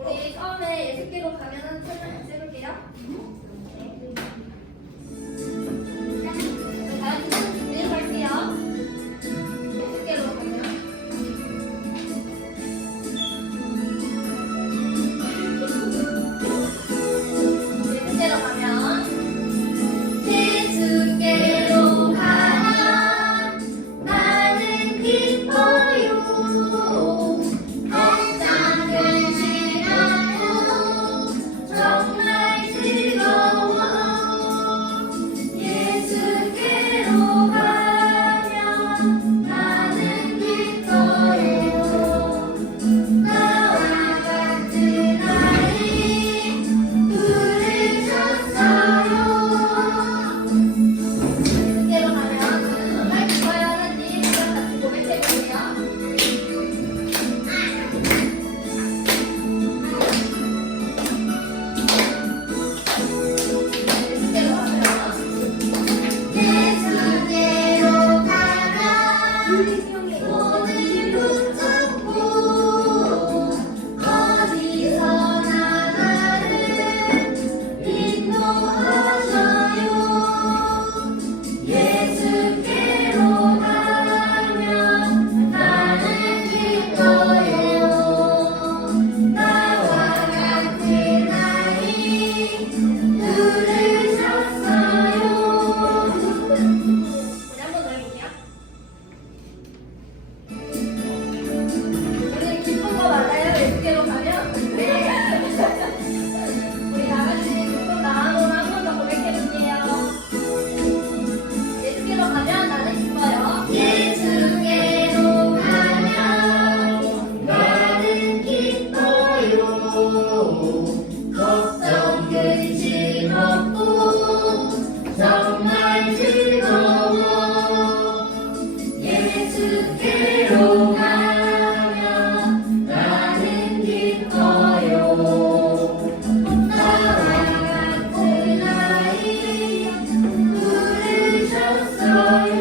우리 처음에 예습기로 가면은 설명 해볼게요. 다 같이 준비할게요. 예습기로 가면. 예습기로 가면. 예습기로 가면 나는 기뻐요. 한장을 지나고 정말 즐거워. 예수께로 가면 나는 기뻐요. 나와 같은 아이 부르셨어요. 예수께로 가면 정말 기뻐요 하나님. 우리가 같이 고백해볼게요. 예수께로 가면 오늘 붙잡고 어디서나 나를 인도하셔요. 예수께로 가면 나는 기뻐요. 나와 같은 아이 부르셨어요. 우리 한번 더 해볼게요. 우리 기쁜 거 맞아요? 예수께로 가면? 네. 우리 다 같이 기쁜 마음으로 한 번 더 고백해볼게요. 예수께로 가면 나는 기뻐요. 예수께로 가면 나는 기뻐요. 걱정 근심 없고 정말 즐거워. 예수께로 가면 나는 기뻐요. 나와 같은 아이 부르셨어요.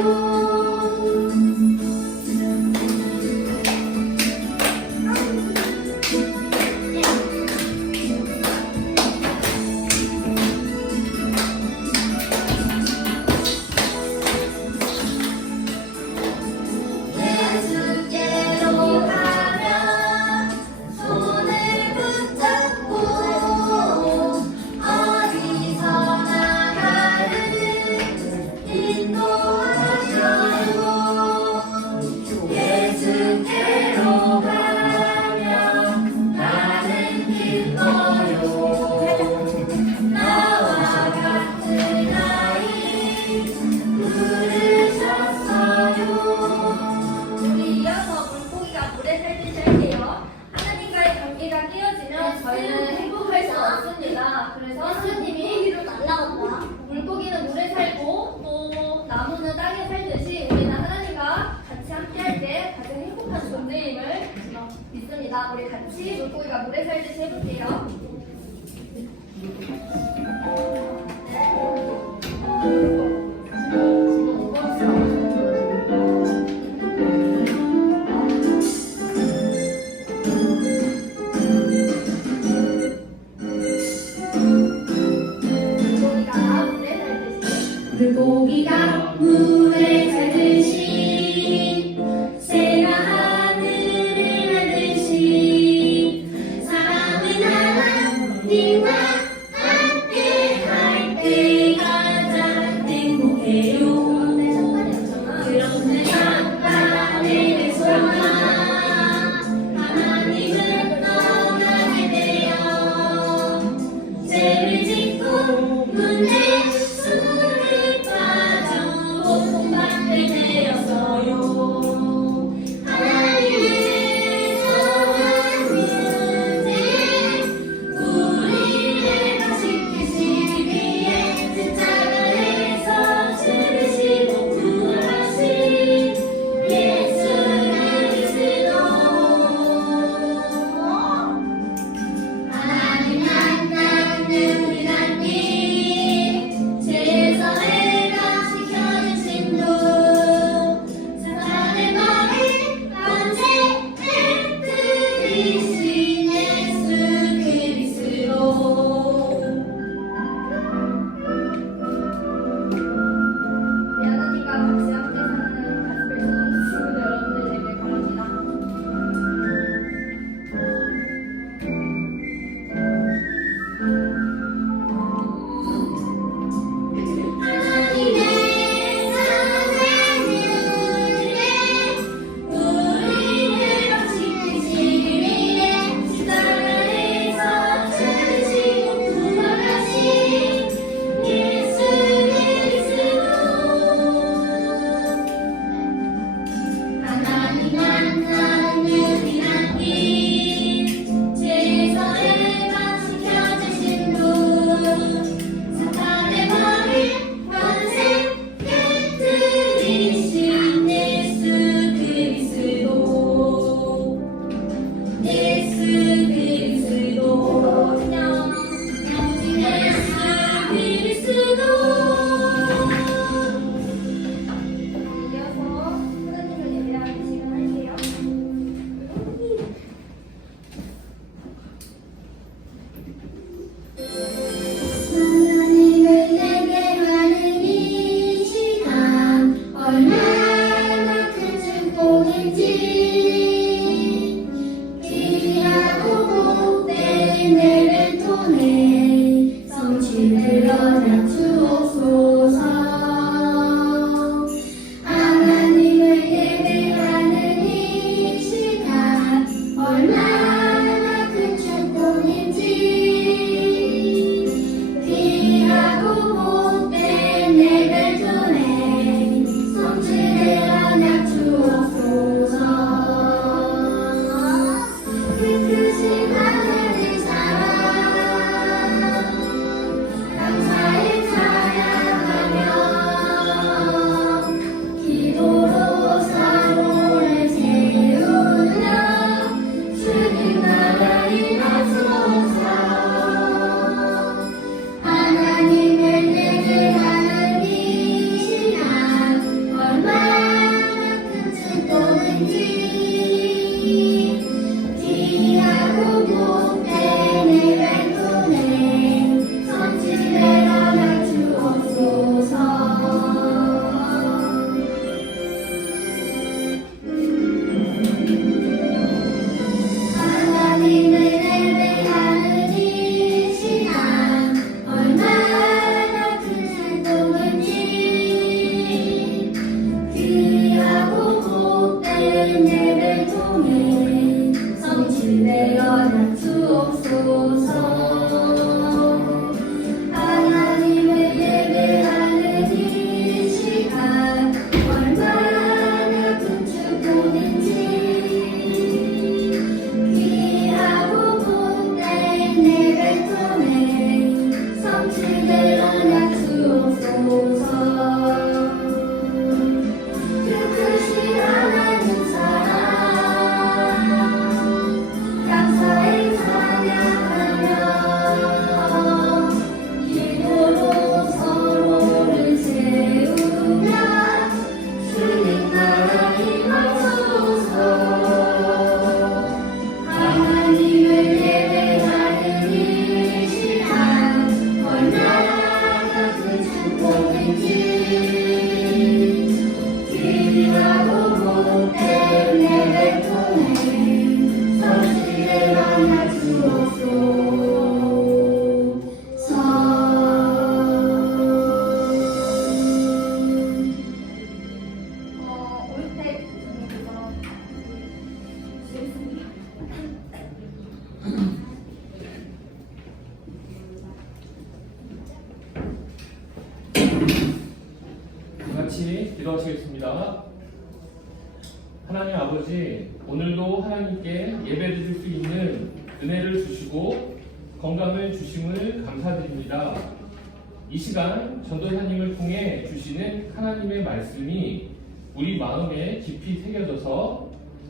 예수께로 가면 손을 붙잡고 어디서나 나를 인도하셔요. 예수께로 가면 나는 기뻐요. 나와 같은 아이 부르셨어요. 우리 이어서 물고기가 물에 살듯이 할게요. 하나님과의 관계가 깨어지면 저희는 행복할 수 없습니다. 그래서 예수님이 위로 날아간다. 물고기는 물에 살고 또 나무는 땅에 살듯이 우리는 하나님과 같이 함께할 때 가장 행복한 존재임을 믿습니다. 우리 같이 물고기가 물에 살듯이 해볼게요. 물고기가 물에 살듯이 새가 하늘을 날듯이 사랑은 하나님과 함께 귀하고 복된 예배 통해 성취되어 주옵소서. 하나님을 예배하는 이 시간 얼마나 큰 축복인지. 귀하고 복된 예배 통해 성취되어 주옵소서. 그 크신 하늘의 사랑 감사히 찬양하며 기도로 사로를 세우며 주님 나라 임하소서. 하나님을 예배하는 이 시간 얼마나 큰 축복인지. 귀하고 복된 예배 통해 성취되어 주옵소서. 하나님을 예배하는 이 시간 얼마나 큰 축복인지. 귀하고 복된 예배 통해 성취되어 주옵소서. 하나님을 예배하는 이 시간 얼마나 큰 축복인지. 귀하고 복된 예배 통해 성취되어 주옵소서. 그 크신 하나님 사랑 감사히 찬양하며 기도로 서로를 세우며 주님 나라 임하소서. 하나님을 예배하는 이 시간 얼마나 큰 축복인지. 귀하고 복된 예배 통해 성취되어 주옵소서. 올백 중에서 드리겠습니다. 같이 기도하시겠습니다. 하나님 아버지, 오늘도 하나님께 예배드릴 수 있는 은혜를 주시고 건강을 주심을 감사드립니다. 이 시간 전도사님을 통해 주시는 하나님의 말씀이 우리 마음에 깊이 새겨져서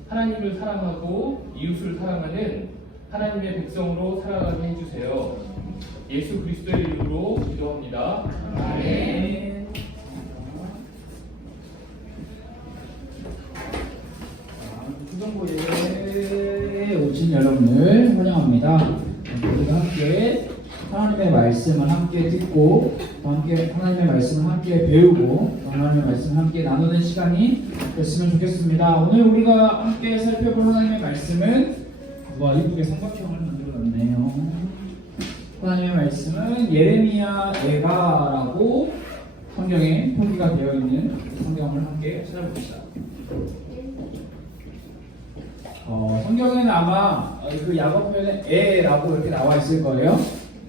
하나님을 사랑하고 이웃을 사랑하는 하나님의 백성으로 살아가게 해주세요. 예수 그리스도의 이름으로 기도합니다. 아멘. 수정고에 오신 여러분을 환영합니다. 우리가 함께 하나님의 말씀을 함께 듣고 또 함께 하나님의 말씀을 함께 배우고 또 하나님의 말씀을 함께 나누는 시간이 됐으면 좋겠습니다. 오늘 우리가 함께 살펴볼 하나님의 말씀은 와 이쁘게 삼각형을 만들어놨네요. 하나님의 말씀은 예레미야 애가라고 성경에 표기가 되어 있는 성경을 함께 찾아봅시다. 성경에는 아마 그 약어 표현에 애라고 이렇게 나와 있을 거예요.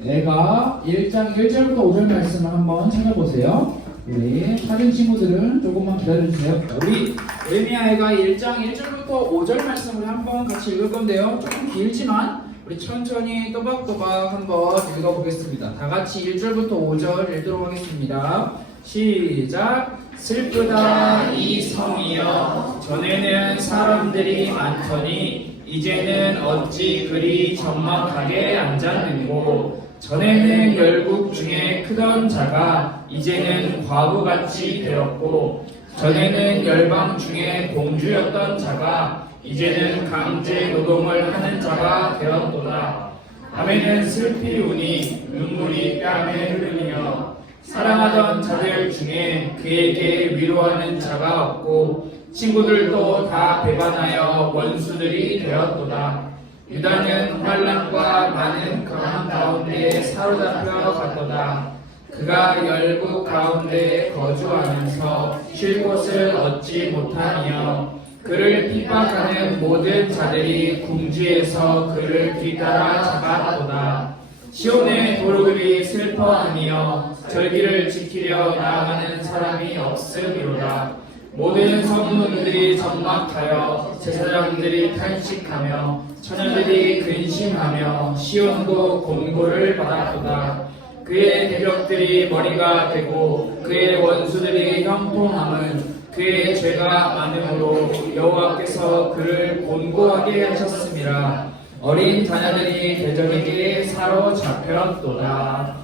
애가 1장 1절부터 5절 말씀을 한번 찾아보세요. 우리 사진 친구들은 조금만 기다려주세요. 우리 예레미야 애가 1장 1절부터 5절 말씀을 한번 같이 읽을 건데요. 조금 길지만 우리 천천히 또박또박 한번 읽어보겠습니다. 다 같이 1절부터 5절 읽도록 하겠습니다. 시작. 슬프다 이 성이여, 전에는 사람들이 많더니 이제는 어찌 그리 적막하게 앉았는고. 전에는 열국 중에 크던 자가 이제는 과부같이 되었고, 전에는 열방 중에 공주였던 자가 이제는 강제 노동을 하는 자가 되었도다. 밤에는 슬피 우니 눈물이 뺨에 흐르며 사랑하던 자들 중에 그에게 위로하는 자가 없고 친구들도 다 배반하여 원수들이 되었도다. 유다는 환난과 많은 강한 가운데 사로잡혀 갔도다. 그가 열국 가운데 거주하면서 쉴 곳을 얻지 못하며 그를 핍박하는 모든 자들이 궁지에서 그를 뒤따라 잡았도다. 시온의 도로들이 슬퍼하며 절기를 지키려 나아가는 사람이 없으리로다. 모든 성도들이 적막하여 제사장들이 탄식하며 처녀들이 근심하며 시온도 곤고를 받았도다. 그의 대적들이 머리가 되고 그의 원수들이 형통함은 그의 죄가 많음으로 여호와께서 그를 곤고하게 하셨음이라. 어린 자녀들이 대적에게 사로잡혔도다.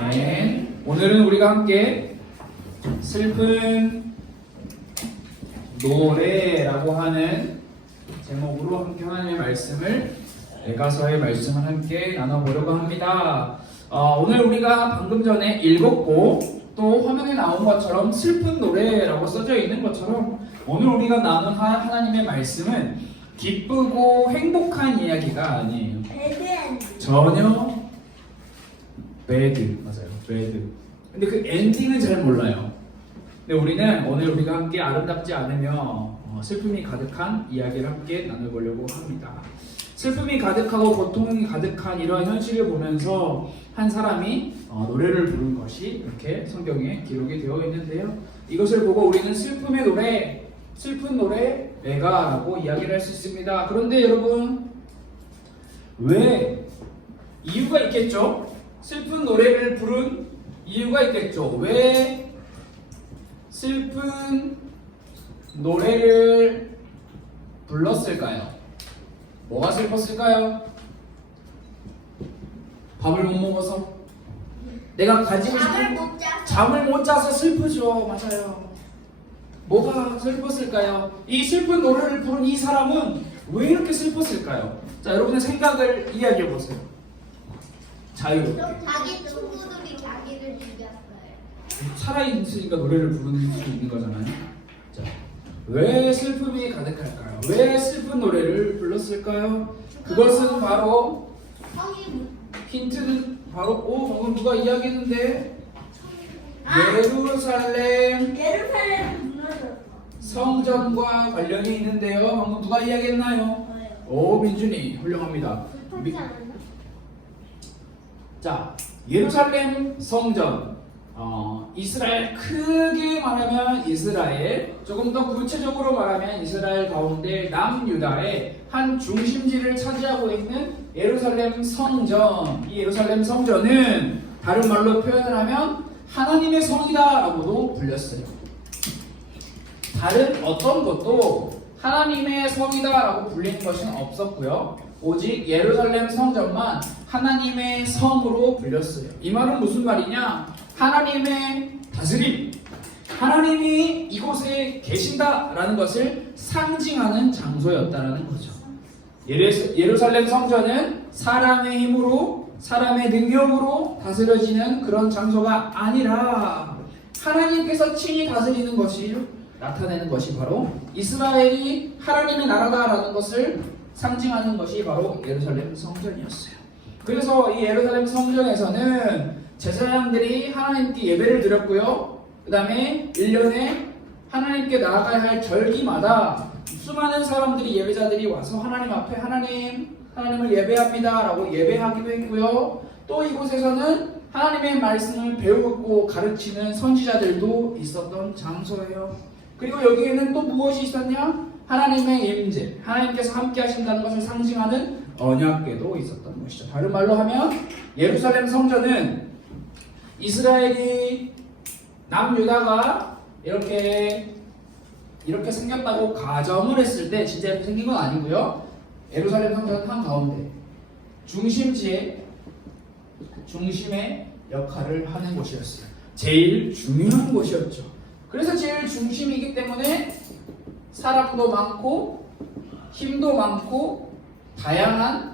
아멘. 오늘은 우리가 함께 슬픈 노래라고 하는 제목으로 함께 하나님의 말씀을 에가서의 말씀을 함께 나눠보려고 합니다. 오늘 우리가 방금 전에 읽었고 또 화면에 나온 것처럼 슬픈 노래라고 써져 있는 것처럼 오늘 우리가 나눈 하나님의 말씀은 기쁘고 행복한 이야기가 아니에요. 전혀 배드 맞아요. 배드. 근데 그 엔딩은 잘 몰라요. 근데 우리는 오늘 우리가 함께 아름답지 않으며 슬픔이 가득한 이야기를 함께 나눠보려고 합니다. 슬픔이 가득하고 고통이 가득한 이러한 현실을 보면서 한 사람이 노래를 부른 것이 이렇게 성경에 기록이 되어 있는데요. 이것을 보고 우리는 슬픔의 노래, 슬픈 노래 애가라고 이야기를 할 수 있습니다. 그런데 여러분, 왜 이유가 있겠죠? 슬픈 노래를 부른 이유가 있겠죠. 왜 슬픈 노래를 불렀을까요? 뭐가 슬펐을까요? 밥을 못 먹어서? 내가 가지고 싶은 잠을 못 자서 슬프죠. 맞아요. 뭐가 슬펐을까요? 이 슬픈 노래를 부른 이 사람은 왜 이렇게 슬펐을까요? 자, 여러분의 생각을 이야기해 보세요. 자유. 자기 친구들이 자기를 죽였어요. 살아있으니까 노래를 부르는 수 있는 거잖아요. 자, 왜 슬픔이 가득할까요? 왜 슬픈 노래를 불렀을까요? 그것은 바로 힌트는 바로 방금 누가 이야기했는데 예루살렘 성전과 관련이 있는데요. 방금 누가 이야기했나요? 민준이 훌륭합니다. 자, 예루살렘 성전, 이스라엘, 크게 말하면 이스라엘, 조금 더 구체적으로 말하면 이스라엘 가운데 남유다의 한 중심지를 차지하고 있는 예루살렘 성전. 이 예루살렘 성전은 다른 말로 표현을 하면 하나님의 성이다 라고도 불렸어요. 다른 어떤 것도 하나님의 성이다 라고 불리는 것은 없었고요. 오직 예루살렘 성전만 하나님의 성으로 불렸어요. 이 말은 무슨 말이냐? 하나님의 다스림, 하나님이 이곳에 계신다라는 것을 상징하는 장소였다라는 거죠. 예루살렘 성전은 사람의 힘으로, 사람의 능력으로 다스려지는 그런 장소가 아니라 하나님께서 친히 다스리는 것이 나타내는 것이 바로 이스라엘이 하나님의 나라다라는 것을 상징하는 것이 바로 예루살렘 성전이었어요. 그래서 이 예루살렘 성전에서는 제사장들이 하나님께 예배를 드렸고요. 그 다음에 1년에 하나님께 나아가야 할 절기마다 수많은 사람들이, 예배자들이 와서 하나님 앞에 하나님을 예배합니다 라고 예배하기도 했고요. 또 이곳에서는 하나님의 말씀을 배우고 가르치는 선지자들도 있었던 장소예요. 그리고 여기에는 또 무엇이 있었냐? 하나님의 임재, 하나님께서 함께 하신다는 것을 상징하는 언약궤도 있었던 것이죠. 다른 말로 하면 예루살렘 성전은 이스라엘이 남유다가 이렇게 생겼다고 가정을 했을 때 진짜 이렇게 생긴 건 아니고요. 예루살렘 성전 한가운데 중심에 역할을 하는 곳이었어요. 제일 중요한 곳이었죠. 그래서 제일 중심이기 때문에 사람도 많고 힘도 많고 다양한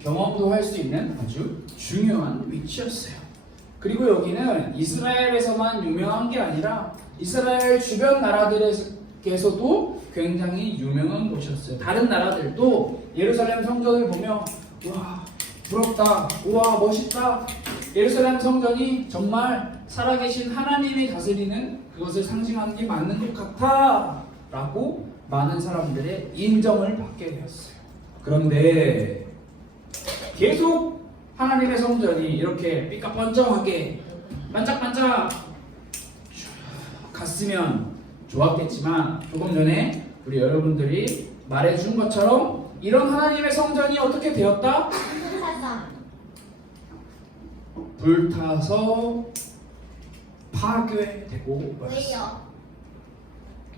경험도 할 수 있는 아주 중요한 위치였어요. 그리고 여기는 이스라엘에서만 유명한 게 아니라 이스라엘 주변 나라들에서도 굉장히 유명한 곳이었어요. 다른 나라들도 예루살렘 성전을 보며 와 부럽다, 우와 멋있다. 예루살렘 성전이 정말 살아계신 하나님이 다스리는 그것을 상징하는 게 맞는 것 같아 라고 많은 사람들의 인정을 받게 되었어요. 그런데 계속 하나님의 성전이 이렇게 삐까뻔쩍하게 반짝반짝 갔으면 좋았겠지만 조금 전에 우리 여러분들이 말해준 것처럼 이런 하나님의 성전이 어떻게 되었다? 불타서 파괴되고 말았어요.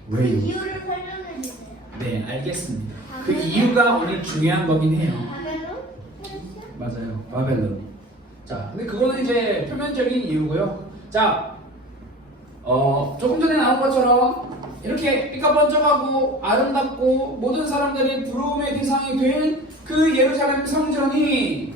왜요? 그 이유를 설명해 주세요. 네, 알겠습니다. 그 이유가 오늘 중요한 거긴 해요. 바벨론? 맞아요, 바벨론. 자, 근데 그거는 이제 표면적인 이유고요. 자, 조금 전에 나온 것처럼 이렇게 삐까번쩍하고 아름답고 모든 사람들이 부러움의 대상이 된 그 예루살렘 성전이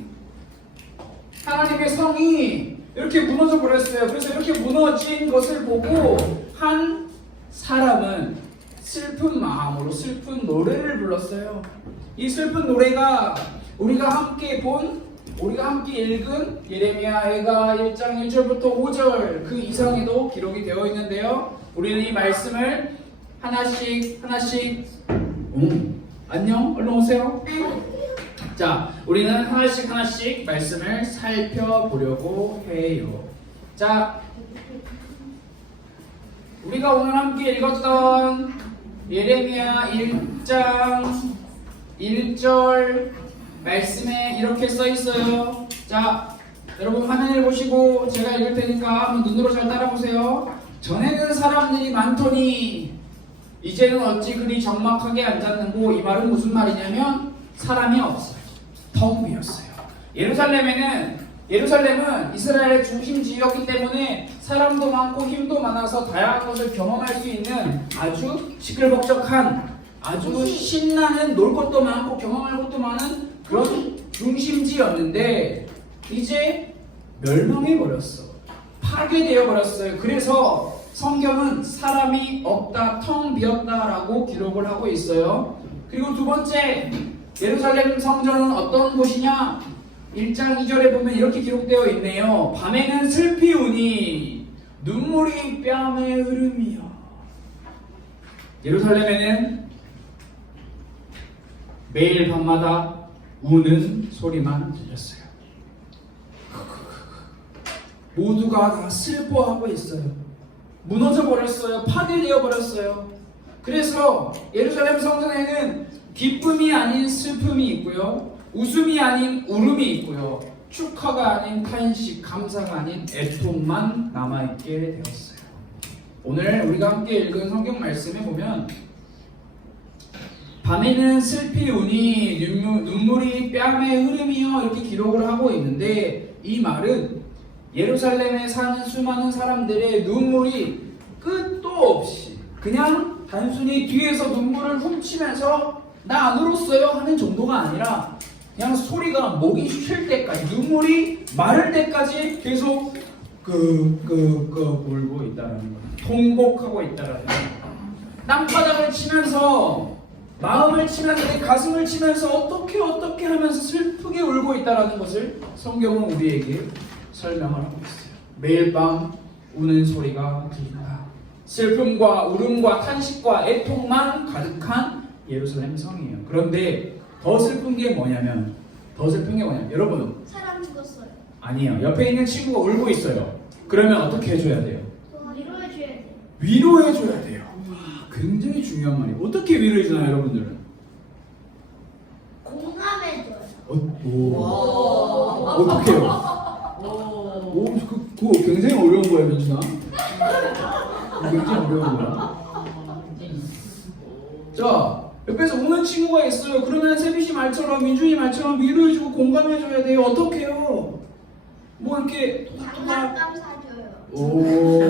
하나님의 성이 이렇게 무너져 버렸어요. 그래서 이렇게 무너진 것을 보고 한 사람은 슬픈 마음으로 슬픈 노래를 불렀어요. 이 슬픈 노래가 우리가 함께 읽은 예레미야가 1장 1절부터 5절 그 이상에도 기록이 되어 있는데요. 우리는 이 말씀을 하나씩 안녕 얼른 오세요. 자, 우리는 하나씩 말씀을 살펴보려고 해요. 자, 우리가 오늘 함께 읽었던 예레미야 1장 1절 말씀에 이렇게 써 있어요. 자, 여러분 화면을 보시고 제가 읽을 테니까 한번 눈으로 잘 따라보세요. 전에는 사람들이 많더니 이제는 어찌 그리 적막하게 앉았는고. 이 말은 무슨 말이냐면 사람이 없어요. 텅 비었어요. 예루살렘은 이스라엘의 중심지였기 때문에 사람도 많고 힘도 많아서 다양한 것을 경험할 수 있는 아주 시끌벅적한, 아주 신나는, 놀 것도 많고 경험할 것도 많은 그런 중심지였는데 이제 멸망해 버렸어. 파괴되어 버렸어요. 그래서 성경은 사람이 없다, 텅 비었다라고 기록을 하고 있어요. 그리고 두 번째, 예루살렘 성전은 어떤 곳이냐? 1장 2절에 보면 이렇게 기록되어 있네요. 밤에는 슬피 우니 눈물이 뺨에 흐름이여. 예루살렘에는 매일 밤마다 우는 소리만 들렸어요. 모두가 다 슬퍼하고 있어요. 무너져 버렸어요. 파괴되어 버렸어요. 그래서 예루살렘 성전에는 기쁨이 아닌 슬픔이 있고요, 웃음이 아닌 울음이 있고요, 축하가 아닌 탄식, 감사가 아닌 애통만 남아있게 되었어요. 오늘 우리가 함께 읽은 성경 말씀에 보면 밤에는 슬피 우니 눈물이 뺨에 흐름이여 이렇게 기록을 하고 있는데, 이 말은 예루살렘에 사는 수많은 사람들의 눈물이 끝도 없이 그냥 단순히 뒤에서 눈물을 훔치면서 나 안 울었어요 하는 정도가 아니라 그냥 소리가 목이 쉴 때까지, 눈물이 마를 때까지 계속 울고 있다는 거예요. 통곡하고 있다는 거예요. 땅바닥을 치면서, 마음을 치면서, 내 가슴을 치면서 어떻게 하면서 슬프게 울고 있다는 것을 성경은 우리에게 설명을 하고 있어요. 매일 밤 우는 소리가 들린다. 슬픔과 울음과 탄식과 애통만 가득한 예루살렘 성이에요. 그런데 더 슬픈 게 뭐냐면 여러분, 사람 죽었어요. 아니에요. 옆에 있는 친구가 울고 있어요. 그러면 어떻게 해줘야 돼요? 위로해줘야 돼요. 위로해줘야 돼요. 굉장히 중요한 말이에요. 어떻게 위로해주나요, 여러분들은? 공감해줘요. 어떻게요? 그거 굉장히 어려운 거예요, 민준아. 굉장히 어려운 거야. 자, 옆에서 우는 친구가 있어요. 그러면 세빈씨 말처럼, 민준이 말처럼 위로해주고 공감해줘야 돼요. 어떻게요? 뭐 이렇게 장난감 사줘요. 오,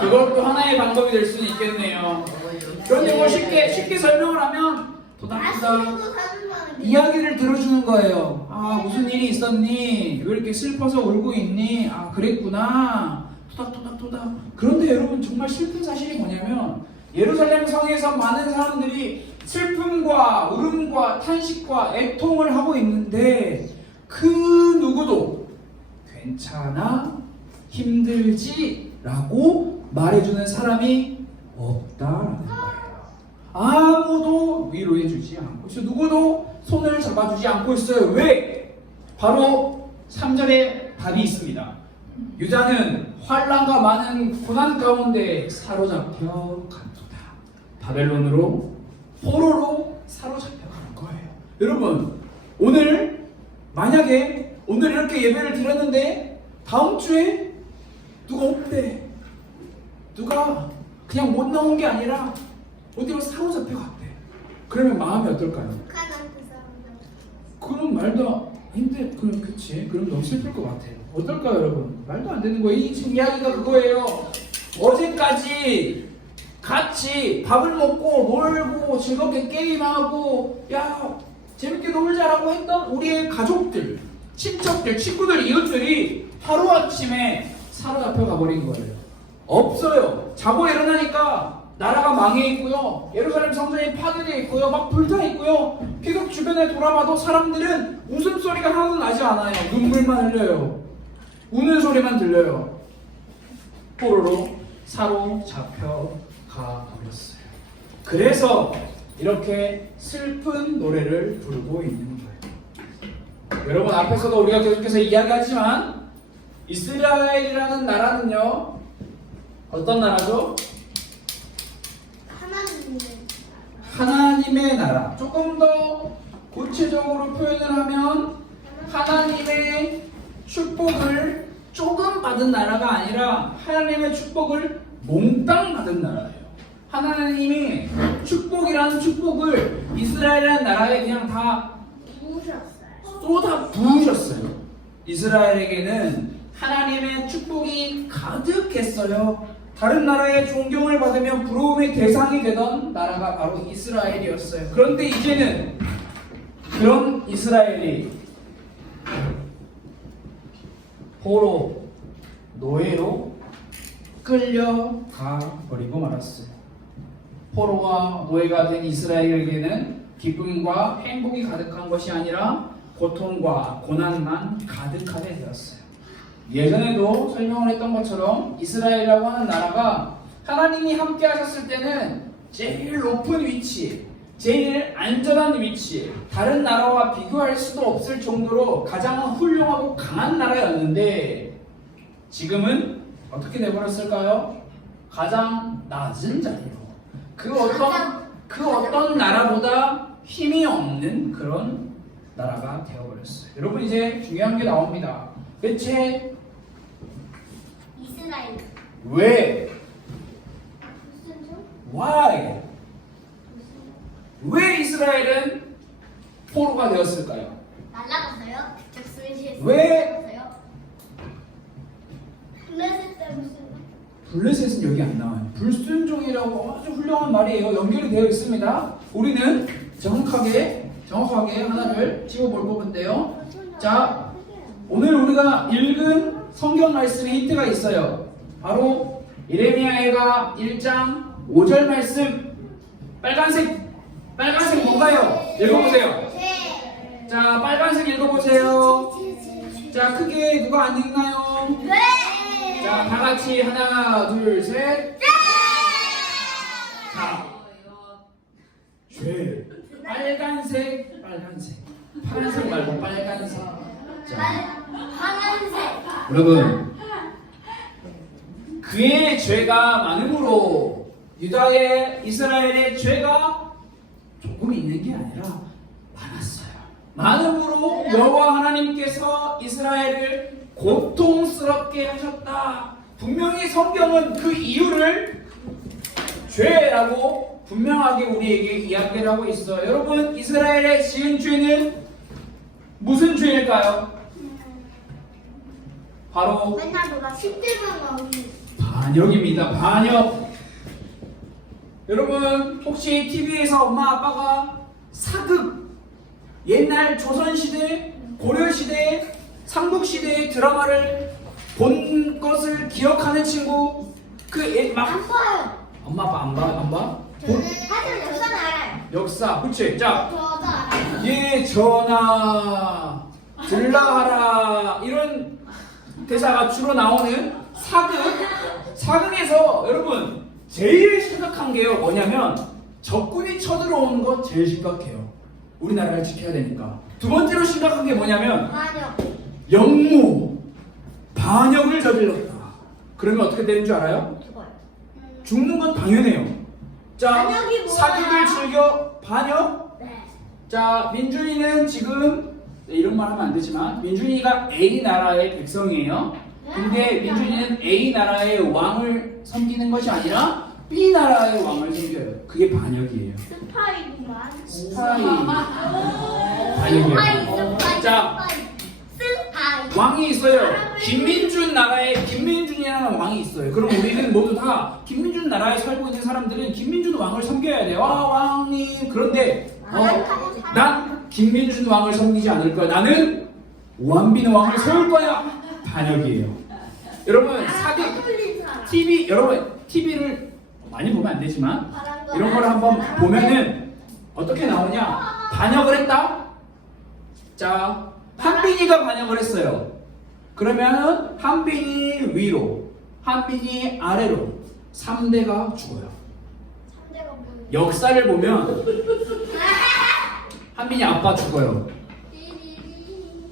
그것도 하나의 방법이 될 수는 있겠네요. 그런데 뭐 쉽게 설명을 하면 도닥도닥 이야기를 들어주는 거예요. 아, 무슨 일이 있었니? 왜 이렇게 슬퍼서 울고 있니? 아, 그랬구나. 토닥토닥토닥. 그런데 여러분 정말 슬픈 사실이 뭐냐면 예루살렘 성에서 많은 사람들이 슬픔과 울음과 탄식과 애통을 하고 있는데 그 누구도 괜찮아, 힘들지 라고 말해주는 사람이 없다라는 거예요. 아무도 위로해주지 않고 있어요. 누구도 손을 잡아주지 않고 있어요. 왜? 바로 3절에 답이 있습니다. 유다는 환난과 많은 고난 가운데 사로잡혀 간도다. 바벨론으로, 포로로 사로잡혀 가는 거예요. 여러분, 만약에 오늘 이렇게 예배를 드렸는데 다음 주에 누가 없대. 누가 그냥 못 나온 게 아니라 어디로 사로잡혀 갔대. 그러면 마음이 어떨까요? 그럼 말도 힘들, 그럼 그치. 그럼 너무 슬플 것 같아요. 어떨까요, 여러분? 말도 안 되는 거예요. 이 지금 이야기가 그거예요. 어제까지 같이 밥을 먹고 놀고 즐겁게 게임하고 야 재밌게 놀자라고 했던 우리의 가족들, 친척들, 친구들, 이웃들이 하루아침에 사로잡혀 가버린 거예요. 없어요. 자고 일어나니까 나라가 망해 있고요. 예루살렘 성전이 파괴되어 있고요. 막 불타 있고요. 계속 주변에 돌아봐도 사람들은 웃음소리가 하나도 나지 않아요. 눈물만 흘려요. 우는 소리만 들려요. 포로로 사로잡혀 가버렸어요. 그래서 이렇게 슬픈 노래를 부르고 있는 거예요. 여러분, 앞에서도 우리가 계속해서 이야기하지만 이스라엘이라는 나라는요, 어떤 나라죠? 하나님의 나라. 조금 더 구체적으로 표현을 하면 하나님의 축복을 조금 받은 나라가 아니라 하나님의 축복을 몽땅 받은 나라예요. 하나님이 축복이라는 축복을 이스라엘이라는 나라에 그냥 다 쏟아 부으셨어요. 이스라엘에게는 하나님의 축복이 가득했어요. 다른 나라의 존경을 받으며 부러움의 대상이 되던 나라가 바로 이스라엘이었어요. 그런데 이제는 그런 이스라엘이 포로, 노예로 끌려가 버리고 말았어요. 포로와 노예가 된 이스라엘에게는 기쁨과 행복이 가득한 것이 아니라 고통과 고난만 가득하게 되었어요. 예전에도 설명을 했던 것처럼 이스라엘이라고 하는 나라가 하나님이 함께 하셨을 때는 제일 높은 위치, 제일 안전한 위치, 다른 나라와 비교할 수도 없을 정도로 가장 훌륭하고 강한 나라였는데 지금은 어떻게 되버렸을까요? 가장 낮은 자리로 그 어떤 나라보다 힘이 없는 그런 나라가 되어버렸어요. 여러분, 이제 중요한 게 나옵니다. 대체 이스라엘. 왜? Why? 왜 이스라엘은 포로가 되었을까요? 날라갔어요? 적수시에서 왜? 날라갔어요? 블레셋 때문에. 블레셋은 여기 안 나와요. 불순종이라고 아주 훌륭한 말이에요. 연결이 되어 있습니다. 우리는 정확하게 하나를 짚어볼 건데요. 자, 오늘 우리가 읽은 성경 말씀에 힌트가 있어요. 바로 예레미야가 1장 5절 말씀. 빨간색 뭔가요? 읽어보세요. 자, 빨간색 읽어보세요. 자, 크게 누가 안 읽나요? 네. 자, 다 같이 하나, 둘, 셋. 자, 죄. 빨간색. 파란색 말고 빨간색. 자, 파란색. 여러분, 그의 죄가 많음으로 유다의 이스라엘의 죄가 조금 있는 게 아니라 많았어요. 많음으로 여호와 하나님께서 이스라엘을 고통스럽게 하셨다. 분명히 성경은 그 이유를 죄라고 분명하게 우리에게 이야기를 하고 있어요. 여러분, 이스라엘의 지은 죄는 무슨 죄일까요? 바로 맨날 누가 10대만 나오는. 반역입니다. 반역. 여러분, 혹시 TV에서 엄마 아빠가 사극, 옛날 조선시대, 고려시대, 삼국시대의 드라마를 본 것을 기억하는 친구 막 안 봐요. 엄마 아빠 안 봐? 저는 하지만 역사는 알아요. 역사 그치? 자 저도 알아요. 예전아 들라하라 이런 대사가 주로 나오는 사극에서 여러분 제일 심각한 게요 뭐냐면 적군이 쳐들어오는 거 제일 심각해요. 우리나라를 지켜야 되니까. 두 번째로 심각한 게 뭐냐면 아니요. 영모 반역을 저질렀다. 그러면 어떻게 되는 줄 알아요? 죽어요. 죽는 건 당연해요. 자 반역이 뭐야? 사극을 즐겨 반역. 네. 자 민준이는 지금 이런 말 하면 안 되지만 민준이가 A 나라의 백성이에요. 근데 민준이는 A 나라의 왕을 섬기는 것이 아니라 B 나라의 왕을 섬겨요. 그게 반역이에요. 스파이구만. 스파이. 스파이. 자, 스파이. 왕이 있어요. 김민준 나라에 김민준이라는 왕이 있어요. 그럼 우리는 모두 다 김민준 나라에 살고 있는 사람들은 김민준 왕을 섬겨야 돼요. 왕님. 그런데 난 김민준 왕을 섬기지 않을 거야. 나는 오한빈 왕을 세울 거야. 반역이에요. 여러분 사기 TV 여러분 TV를 많이 보면 안 되지만 이런 걸 한번 보면은 어떻게 나오냐? 반역을 했다. 자 한빈이가 반역을 했어요. 그러면 한빈이 위로, 한빈이 아래로 3대가 죽어요. 역사를 보면 한빈이 아빠 죽어요.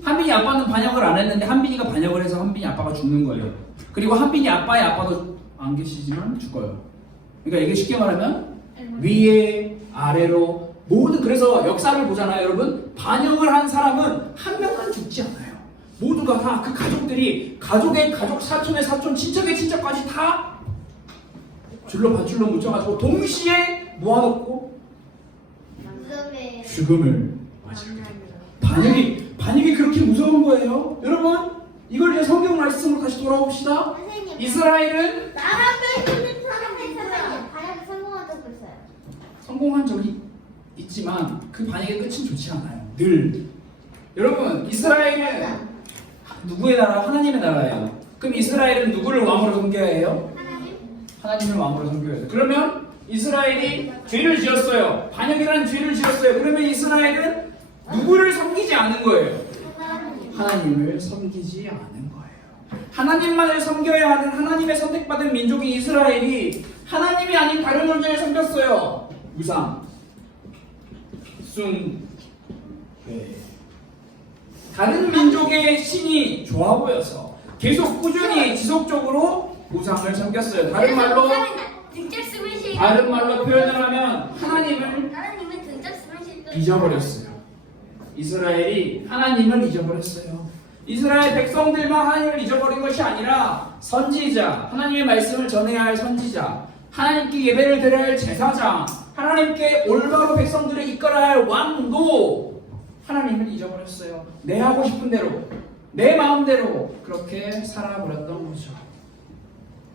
한빈이 아빠는 반역을 안 했는데 한빈이가 반역을 해서 한빈이 아빠가 죽는 거예요. 그리고 한빈이 아빠의 아빠도 안 계시지만 죽어요. 그러니까 이게 쉽게 말하면 위에 아래로 모든 그래서 역사를 보잖아요, 여러분. 반역을 한 사람은 한 명만 죽지 않아요. 모두가 다 그 가족들이 가족의 가족, 사촌의 사촌, 친척의 친척까지 다 줄로 밧줄로 묻혀가지고 동시에 모아놓고 죽음을 맞이하게. 반역이 그렇게 무서운 거예요. 여러분 이걸 이제 성경 말씀으로 다시 돌아봅시다. 이스라엘은 반역이 성공한 적도 있어요. 성공한 적이 있지만 그 반역의 끝은 좋지 않아요. 늘 여러분 이스라엘은 누구의 나라? 하나님의 나라예요. 그럼 이스라엘은 누구를 왕으로 섬겨야 해요? 하나님을 왕으로 섬겨야 돼요. 그러면 이스라엘이 죄를 지었어요. 반역이라는 죄를 지었어요. 그러면 이스라엘은 누구를 섬기지 않은 거예요? 하나님을 섬기지 않은 거예요. 하나님만을 섬겨야 하는 하나님의 선택받은 민족인 이스라엘이 하나님이 아닌 다른 존재를 섬겼어요. 우상, 숭, 다른 민족의 신이 좋아 보여서 계속 꾸준히 지속적으로 우상을 섬겼어요. 다른 말로 표현을 하면 하나님을 잊어버렸어요. 이스라엘이 하나님을 잊어버렸어요. 이스라엘 백성들만 하나님을 잊어버린 것이 아니라 선지자, 하나님의 말씀을 전해야 할 선지자, 하나님께 예배를 드려야 할 제사장, 하나님께 올바로 백성들을 이끌어야 할 왕도 하나님을 잊어버렸어요. 내 하고 싶은 대로, 내 마음대로 그렇게 살아버렸던 거죠.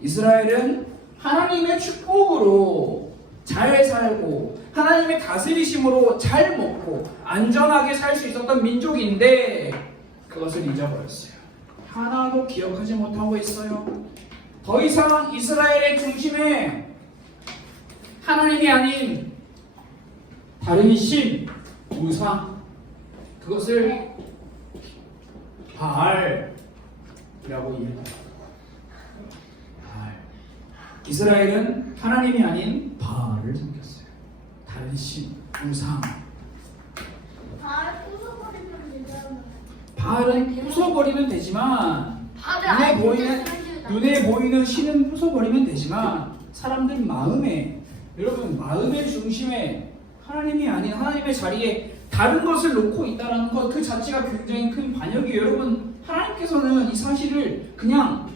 이스라엘은 하나님의 축복으로 잘 살고 하나님의 다스리심으로 잘 먹고 안전하게 살 수 있었던 민족인데 그것을 잊어버렸어요. 하나도 기억하지 못하고 있어요. 더 이상 이스라엘의 중심에 하나님이 아닌 다른 신, 우상, 그것을 바알이라고 이해합니다. 바알. 이스라엘은 하나님이 아닌 바알을 섬겼어요. 다른 신, 우상. 바알은 부숴버리면 되지만 눈에 보이는 신은 부숴버리면 되지만 사람들 마음에 여러분 마음의 중심에 하나님이 아닌 하나님의 자리에 다른 것을 놓고 있다는 것 그 자체가 굉장히 큰 반역이에요. 여러분 하나님께서는 이 사실을 그냥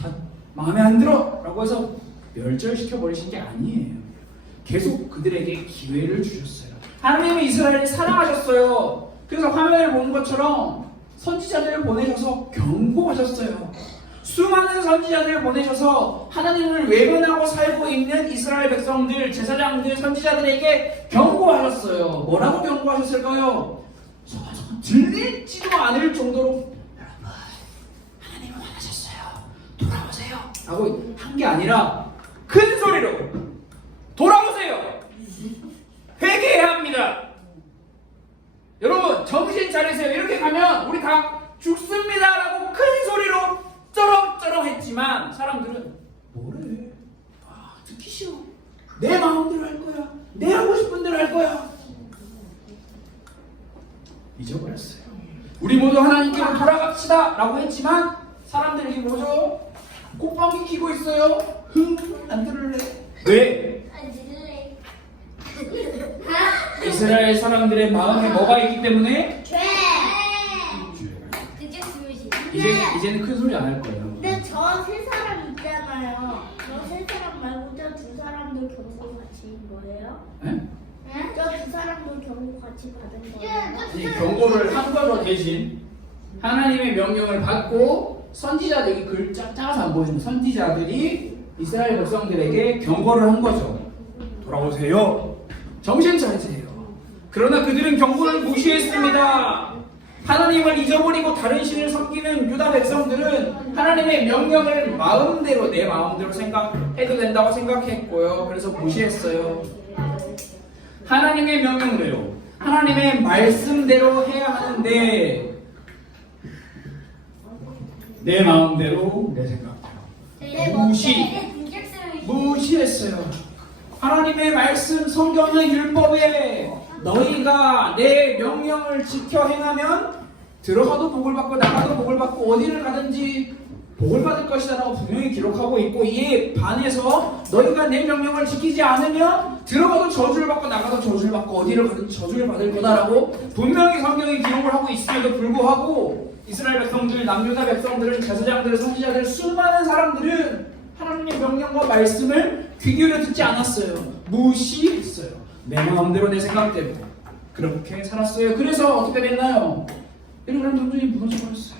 다 마음에 안 들어 라고 해서 멸절시켜 버리신 게 아니에요. 계속 그들에게 기회를 주셨어요. 하나님은 이스라엘을 사랑하셨어요. 그래서 화면을 보는 것처럼 선지자들을 보내셔서 경고하셨어요. 수많은 선지자들을 보내셔서 하나님을 외면하고 살고 있는 이스라엘 백성들, 제사장들, 선지자들에게 경고하셨어요. 뭐라고 경고하셨을까요? 들릴지도 않을 정도로 여러분, 하나님은 하고 한 게 아니라 큰 소리로 돌아오세요. 회개해야 합니다. 여러분 정신 차리세요. 이렇게 가면 우리 다 죽습니다라고 큰 소리로 쩌렁쩌렁 했지만 사람들은 뭐래? 듣기 싫어. 내 마음대로 할 거야. 내 하고 싶은 대로 할 거야. 잊어버렸어요. 우리 모두 하나님께로 돌아갑시다 라고 했지만 사람들이 뭐죠? 콧방귀 키고 있어요. 안 들을래. 왜? 안 들래. 이스라엘 사람들의 마음에 뭐가 있기 때문에? 죄. 드디어 스무시. 이제는 큰 소리 안 할 거예요. 근데 저 세 사람 있잖아요. 저 세 사람 말고 저 두 사람도 경고 같이 뭐예요? 네? 저 두 사람도 경고 같이 받은 거예요. 이 경고를 한 거로 대신 하나님의 명령을 받고 선지자들이 글 작아서 안 보이는 선지자들이 이스라엘 백성들에게 경고를 한 거죠. 돌아오세요. 정신 차리세요. 그러나 그들은 경고를 무시했습니다. 하나님을 잊어버리고 다른 신을 섬기는 유다 백성들은 하나님의 명령을 마음대로 내 마음대로 생각해도 된다고 생각했고요. 그래서 무시했어요. 하나님의 명령대로 하나님의 말씀대로 해야 하는데 내 마음대로 내 생각대로 무시했어요. 하나님의 말씀 성경의 율법에 너희가 내 명령을 지켜 행하면 들어가도 복을 받고 나가도 복을 받고 어디를 가든지 복을 받을 것이다 라고 분명히 기록하고 있고, 이에 반해서 너희가 내 명령을 지키지 않으면 들어가도 저주를 받고 나가도 저주를 받고 어디를 가든지 저주를 받을 거다라고 분명히 성경이 기록을 하고 있음에도 불구하고 이스라엘 백성들, 남유다 백성들은, 제사장들, 선지자들, 수많은 사람들은 하나님의 명령과 말씀을 귀 기울여 듣지 않았어요. 무시했어요. 내 마음대로 내 생각대로 그렇게 살았어요. 그래서 어떻게 됐나요? 이런 동족이 무너져버렸어요.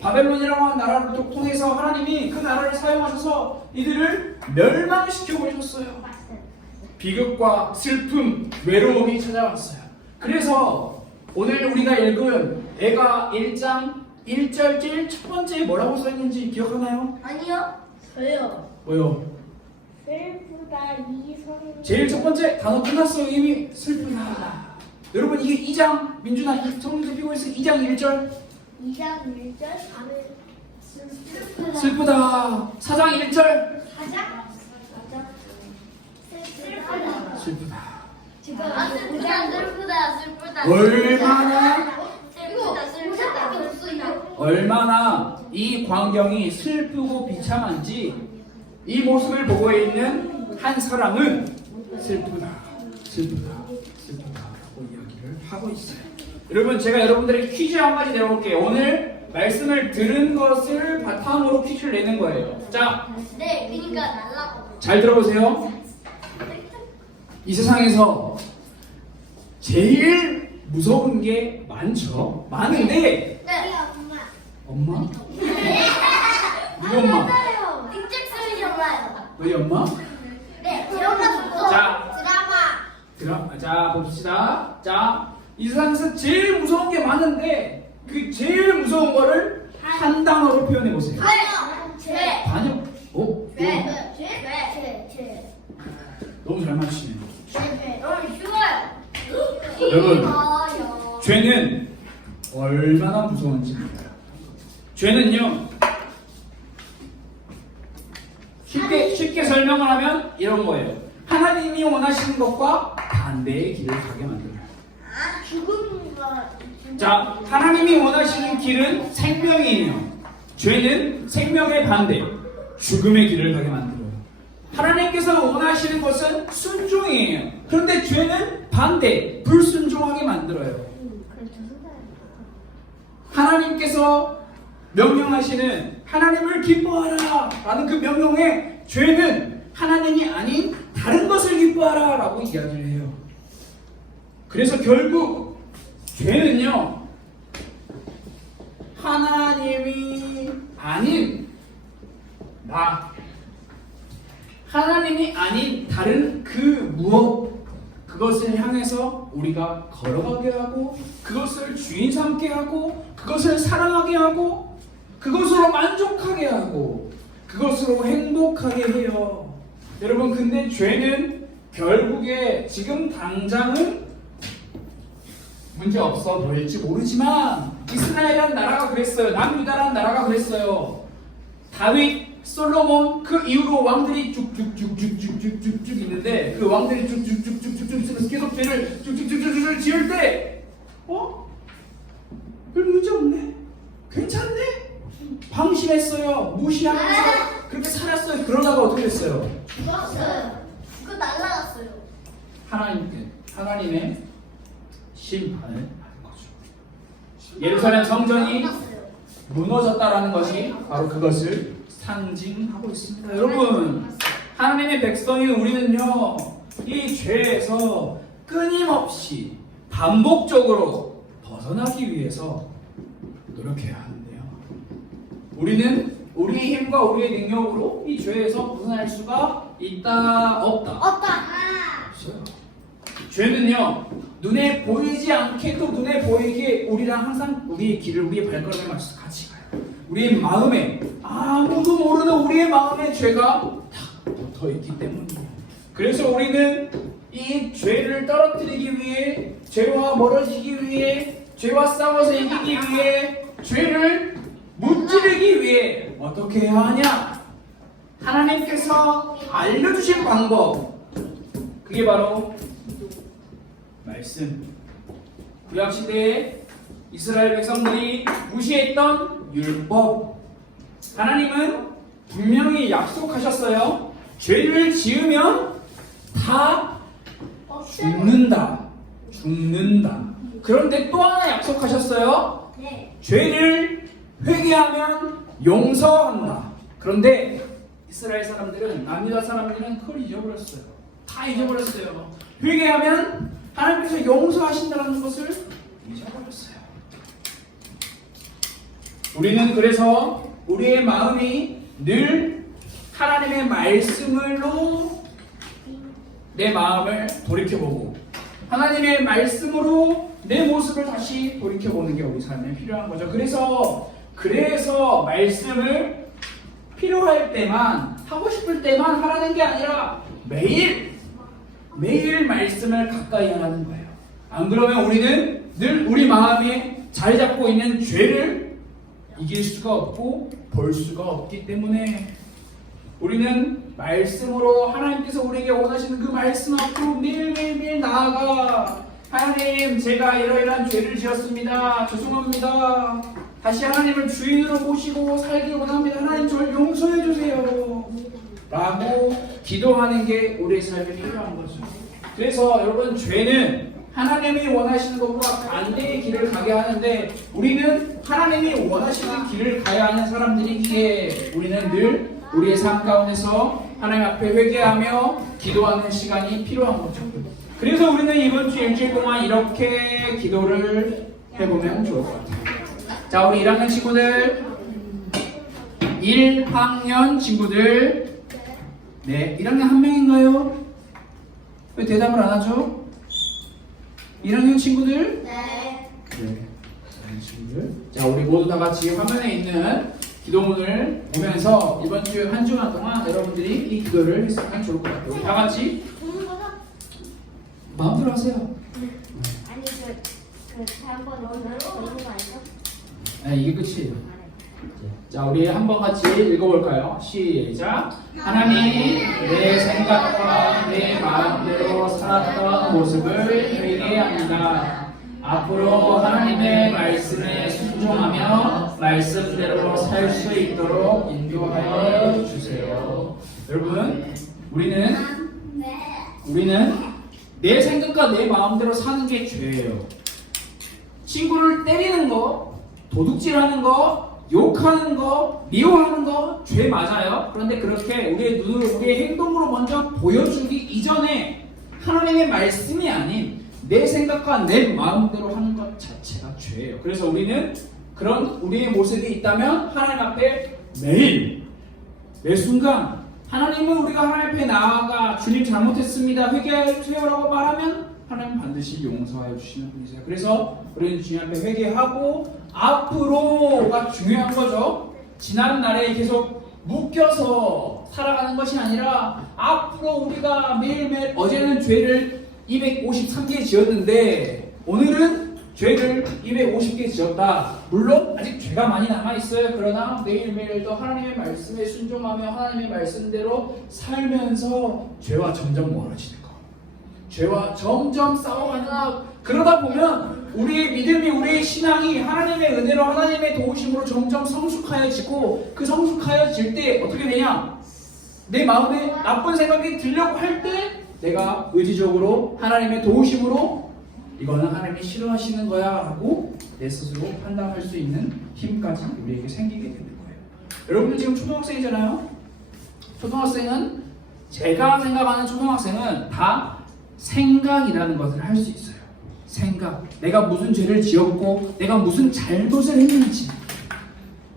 바벨론이라고 하는 나라를 통해서 하나님이 그 나라를 사용하셔서 이들을 멸망시켜 버리셨어요. 비극과 슬픔, 외로움이 찾아왔어요. 그래서 오늘 우리가 읽은 애가 1장 1절질 첫 번째 뭐라고 써있는지 기억하나요? 아니요. 저요. 뭐요? 슬프다 이성. 제일 첫 번째 단어 끝났어요. 이미 슬프다. 여러분 이게 2장, 민준아 성경에 펴고 있어요. 2장 1절 2장 1절 슬프다. 4장 1절 가자. 슬프다. 지금 슬프다. 얼마나 이 광경이 슬프고 비참한지 이 모습을 보고 있는 한 사람은 슬프다 라고 이야기를 하고 있어요. 여러분 제가 여러분들에게 퀴즈 한 가지 내볼게요. 오늘 말씀을 들은 것을 바탕으로 퀴즈를 내는 거예요. 자, 네, 그러니까 날라고. 잘 들어보세요. 이 세상에서 제일 무서운 게 많죠. 많은데 네. 엄마. 엄마? 우리 엄마? 띵잭스이잖아요. 너희 엄마? 네, 드라마 자. 드라마. 자 봅시다. 자, 이 세상에서 제일 무서운 게 많은데 그 제일 무서운 거를 한 단어로 표현해 보세요. 죄. 반역. 오? 죄. 너무 잘 맞추시네요. 너무 쉬워요. 여러분, 죄는 얼마나 무서운지 몰라요. 죄는요, 쉽게 설명을 하면 이런 거예요. 하나님이 원하시는 것과 반대의 길을 가게 만들어요. 죽음과 자, 하나님이 원하시는 길은 생명이에요. 죄는 생명의 반대, 죽음의 길을 가게 만들어요. 하나님께서 원하시는 것은 순종이에요. 그런데 죄는 반대, 불순종하게 만들어요. 하나님께서 명령하시는 하나님을 기뻐하라 라는 그 명령에 죄는 하나님이 아닌 다른 것을 기뻐하라 라고 이야기를 해요. 그래서 결국 죄는요, 하나님이 아닌 하나님이 아닌 다른 그 무엇, 그것을 향해서 우리가 걸어가게 하고, 그것을 주인 삼게 하고, 그것을 사랑하게 하고, 그것으로 만족하게 하고, 그것으로 행복하게 해요. 여러분, 근데 죄는 결국에 지금 당장은 문제 없어 보일지 모르지만 이스라엘이라는 나라가 그랬어요. 남유다라는 나라가 그랬어요. 다윗, 솔로몬 그 이후로 왕들이 쭉쭉쭉쭉쭉쭉쭉 있는데 그 왕들이 쭉쭉쭉쭉쭉 쓰면서 계속 죄를 쭉쭉쭉쭉 지을 때 별 문제 없네. 괜찮네. 방심했어요. 무시하면서 그렇게 살았어요. 그러다가 어떻게 됐어요? 죽었어요. 그거 날라갔어요. 하나님의 심판을 받은 거죠. 예루살렘 성전이 무너졌다라는 것이 바로 그것을 상징하고 있습니다. 여러분, 하나님의 백성인 우리는요, 이 죄에서 끊임없이 반복적으로 벗어나기 위해서 노력해야 하는데요. 우리는 우리의 힘과 우리의 능력으로 이 죄에서 벗어날 수가 있다, 없다? 없다. 없어요. 죄는요, 눈에 보이지 않게도 눈에 보이게 우리랑 항상 우리의 길을, 우리의 발걸음에 맞춰서 같이 가요. 우리의 마음에, 아무도 모르는 우리의 마음에 죄가 탁 붙어 있기 때문이에요. 그래서 우리는 이 죄를 떨어뜨리기 위해, 죄와 멀어지기 위해, 죄와 싸워서 이기기 위해, 죄를 무찌르기 위해 어떻게 해야 하냐? 하나님께서 알려주신 방법, 그게 바로 말씀. 구약시대에 이스라엘 백성들이 무시했던 율법. 하나님은 분명히 약속하셨어요. 죄를 지으면 다 죽는다. 그런데 또 하나 약속하셨어요. 네. 죄를 회개하면 용서한다. 그런데 이스라엘 사람들은, 남유다 사람들은 그걸 잊어버렸어요. 다 잊어버렸어요. 회개하면 하나님께서 용서하신다는 것을 잊어버렸어요. 우리는 그래서 우리의 마음이 늘 하나님의 말씀으로 내 마음을 돌이켜보고 하나님의 말씀으로 내 모습을 다시 돌이켜보는 게 우리 삶에 필요한 거죠. 그래서 말씀을 필요할 때만, 하고 싶을 때만 하라는 게 아니라 매일 말씀을 가까이 하라는 거예요. 안 그러면 우리는 늘 우리 마음에 자리 잡고 있는 죄를 이길 수가 없고 볼 수가 없기 때문에 우리는 말씀으로 하나님께서 우리에게 원하시는 그 말씀 앞으로 매일매일 나아가, 하나님, 제가 이러이러한 죄를 지었습니다. 죄송합니다. 다시 하나님을 주인으로 모시고 살기 원합니다. 하나님, 저를 용서해 주세요. 라고 기도하는 게 우리의 삶에 필요한 거죠. 그래서 여러분, 죄는 하나님이 원하시는 것과 반대의 길을 가게 하는데, 우리는 하나님이 원하시는 길을 가야 하는 사람들이기에 우리는 늘 우리의 삶 가운데서 하나님 앞에 회개하며 기도하는 시간이 필요한 거죠. 그래서 우리는 이번 주 일주일 동안 이렇게 기도를 해보면 좋을 것 같아요. 자, 우리 1학년 친구들, 1학년 친구들, 네, 1학년 한 명인가요? 왜 대답을 안 하죠? 1학년 친구들? 네. 네, 1학년 친구들. 자, 우리 모두 다 같이 화면에 있는 기도문을 보면서 이번 주 한 주간 동안 여러분들이 이 기도를 했으면 좋을 것 같아요. 우리 다 같이 보는 거죠? 마음대로 하세요. 아니 다음번 오늘 보는 거 아니죠? 네, 이게 끝이에요. 자, 우리 한번 같이 읽어볼까요? 시작. 하나님, 내 생각과 내 마음대로 살았던 모습을 회개합니다. 앞으로 하나님의 말씀에 순종하며 말씀대로 살 수 있도록 인도하여 주세요. 여러분, 우리는 내 생각과 내 마음대로 사는 게 죄예요. 친구를 때리는 거, 도둑질하는 거, 욕하는 거, 미워하는 거 죄 맞아요. 그런데 그렇게 우리의 눈으로, 우리의 행동으로 먼저 보여주기 이전에 하나님의 말씀이 아닌 내 생각과 내 마음대로 하는 것 자체가 죄예요. 그래서 우리는 그런 우리의 모습이 있다면 하나님 앞에 매일, 매 순간 하나님은 우리가 하나님 앞에 나아가 주님 잘못했습니다, 회개해 주세요라고 말하면 하나님 반드시 용서하여 주시는 분이세요. 그래서 우리는 주님 앞에 회개하고 앞으로가 중요한 거죠. 지난 날에 계속 묶여서 살아가는 것이 아니라 앞으로 우리가 매일매일 어제는 죄를 253개 지었는데 오늘은 죄를 250개 지었다. 물론 아직 죄가 많이 남아있어요. 그러나 매일매일 더 하나님의 말씀에 순종하며 하나님의 말씀대로 살면서 죄와 점점 멀어지는 거. 죄와 점점 싸워가는 것. 그러다 보면 우리의 믿음이, 우리의 신앙이 하나님의 은혜로 하나님의 도우심으로 점점 성숙하여지고 그 성숙하여질 때 어떻게 되냐? 내 마음에 나쁜 생각이 들려고 할 때 내가 의지적으로 하나님의 도우심으로 이거는 하나님이 싫어하시는 거야 라고 내 스스로 판단할 수 있는 힘까지 우리에게 생기게 되는 거예요. 여러분들 지금 초등학생이잖아요. 초등학생은 제가 생각하는 초등학생은 다 생각이라는 것을 할 수 있어요. 생각. 내가 무슨 죄를 지었고 내가 무슨 잘못을 했는지.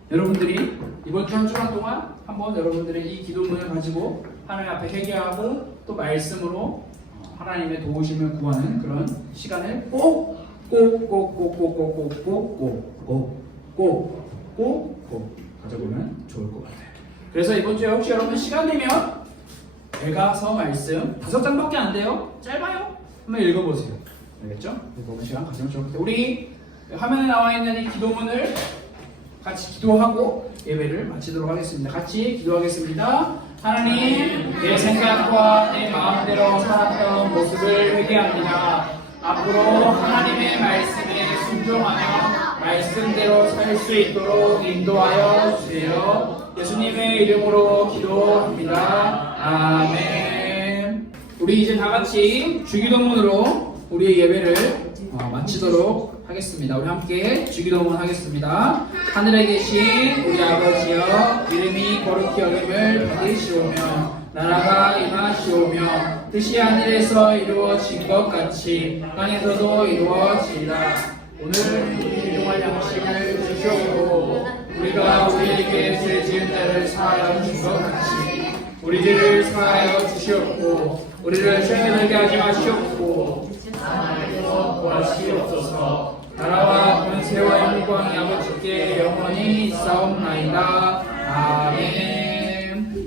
여러분들이 이번 주 한 주간 동안 한번 여러분들의 이 기도문을 가지고 하나님 앞에 회개하고 또 말씀으로 하나님의 도우심을 구하는 그런 시간을 꼭 가져보면 좋을 것 같아요. 그래서 이번 주에 혹시 여러분 시간 되면 에가서 말씀 5장밖에 안 돼요. 짧아요. 한번 읽어보세요. 알겠죠? 읽어보는 시간 가지면 좋을 것 같아요. 우리 화면에 나와 있는 이 기도문을 같이 기도하고 예배를 마치도록 하겠습니다. 같이 기도하겠습니다. 하나님, 내 생각과 내 마음대로 살았던 모습을 회개합니다. 앞으로 하나님의 말씀에 순종하며 말씀대로 살 수 있도록 인도하여 주세요. 예수님의 이름으로 기도합니다. 아멘. 우리 이제 다 같이 주기도문으로 우리의 예배를 마치도록 하겠습니다. 우리 함께 주기도문 하겠습니다. 하늘에 계신 우리 아버지여, 이름이 거룩히 여김을 받으시오며 나라가 임하시오며 뜻이 하늘에서 이루어진 것 같이 땅에서도 이루어지리라. 오늘 일용할 양식을 주시옵고 우리가 우리에게 죄 지은 자를 사하여 준 것 같이 우리 죄를 사하여 주시옵고 우리를 시험에 들게 하지 마시옵고 하나님께서 구하시옵소서. 나라와 권세와 영광이 아버지께 영원히 있사옵나이다. 아멘.